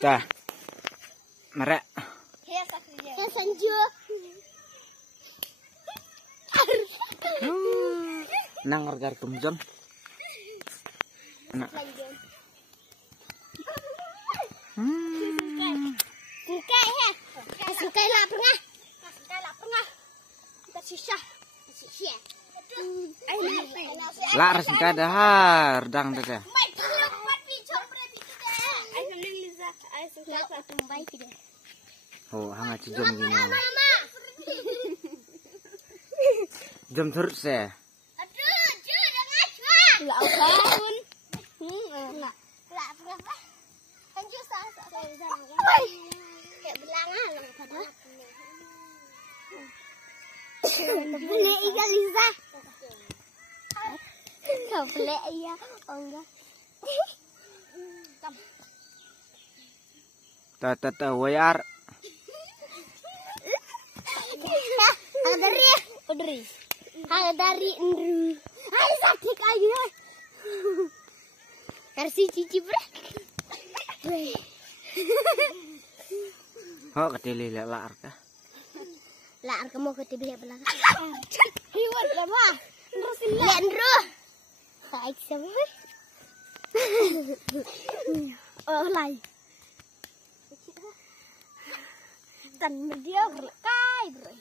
Dah. Merek. Sanju. Nang harga jam. Nak. Sukai ya. Sukai lah pernah. Sukai lah pernah. Kita susah. Susah. Lah ras ka dahar dang dah. Oh, hanga ci jom gini. Jom terus ya. Lah bangun. Lah berapa? Kanju kayak belangan pada. Beli ikan Lisa. Kau beli iya, oh enggak. Tata wayar. Ada dari Indru. Hai sakit aja. Versi cici bre. Oh, ketili lar kah? Lar kamu ketibih belakang. Hiwat lama. Terusin lah. Indru. Baik sama. Oh lai. Dan dia berlekai bro.